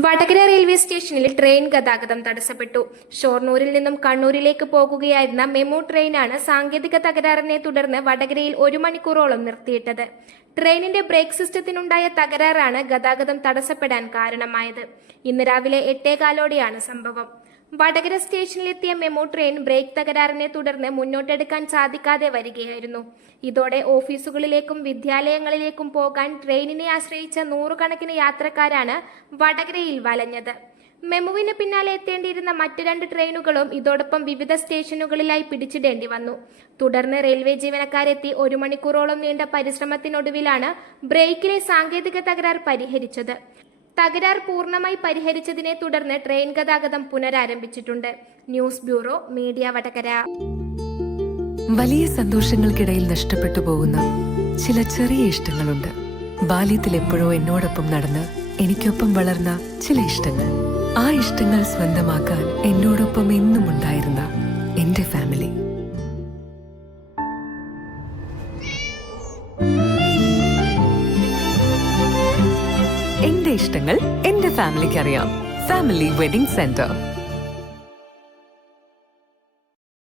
Vadakara railway സ്റ്റേഷനിൽ train ഗതാഗതം തടസ്സപ്പെട്ടു. ഷൊർണൂരിൽ നിന്നും കണ്ണൂരിലേക്ക് പോകുകയായിരുന്ന മെമു ട്രെയിനാണ് സാങ്കേതിക തകരാറിനെ തുടർന്ന് വടകരയിൽ 1 മണിക്കൂറോളം നിർത്തിയിട്ടത്. ട്രെയിനിന്റെ ബ്രേക്ക് സിസ്റ്റത്തിനുണ്ടായ തകരാറാണ് ഗതാഗതം തടസ്സപ്പെടാൻ കാരണമായത്. ഇന്ന് രാവിലെ 8:15ഓടെയാണ് സംഭവം. വടകര സ്റ്റേഷനിലെത്തിയ മെമു ട്രെയിൻ ബ്രേക്ക് തകരാറിനെ തുടർന്ന് മുന്നോട്ടെടുക്കാൻ സാധിക്കാതെ വരികയായിരുന്നു. ഇതോടെ ഓഫീസുകളിലേക്കും വിദ്യാലയങ്ങളിലേക്കും പോകാൻ ട്രെയിനിനെ ആശ്രയിച്ച നൂറുകണക്കിന് യാത്രക്കാരാണ് വടകരയിൽ വലഞ്ഞത്. മെമുവിന് പിന്നാലെ എത്തേണ്ടിയിരുന്ന മറ്റ് 2 ട്രെയിനുകളും ഇതോടൊപ്പം വിവിധ സ്റ്റേഷനുകളിലായി പിടിച്ചിടേണ്ടി വന്നു. തുടർന്ന് റെയിൽവേ ജീവനക്കാരെത്തി 1 മണിക്കൂറോളം നീണ്ട പരിശ്രമത്തിനൊടുവിലാണ് ബ്രേക്കിലെ സാങ്കേതിക തകരാർ പരിഹരിച്ചത്. തകരാർ പൂർണ്ണമായി പരിഹരിച്ചതിനെ തുടർന്ന് ട്രെയിൻ ഗതാഗതം പുനരാരംഭിച്ചിട്ടുണ്ട്. News bureau, media Vadakara. വലിയ സന്തോഷങ്ങൾക്കിടയിൽ നഷ്ടപ്പെട്ടു പോകുന്ന ചില ചെറിയ ഇഷ്ടങ്ങളുണ്ട്. ബാല്യത്തിൽ എപ്പോഴോ എന്നോടൊപ്പം നടന്ന് എനിക്കൊപ്പം വളർന്ന ചില ഇഷ്ടങ്ങൾ. ആ ഇഷ്ടങ്ങൾ സ്വന്തമാക്കാൻ എന്നോടൊപ്പം എന്നും ഉണ്ടായിരുന്ന എന്റെ ഫാമിലി. എന്റെ ഇഷ്ടങ്ങൾ എന്റെ ഫാമിലിക്ക് അറിയാം. Family wedding centre.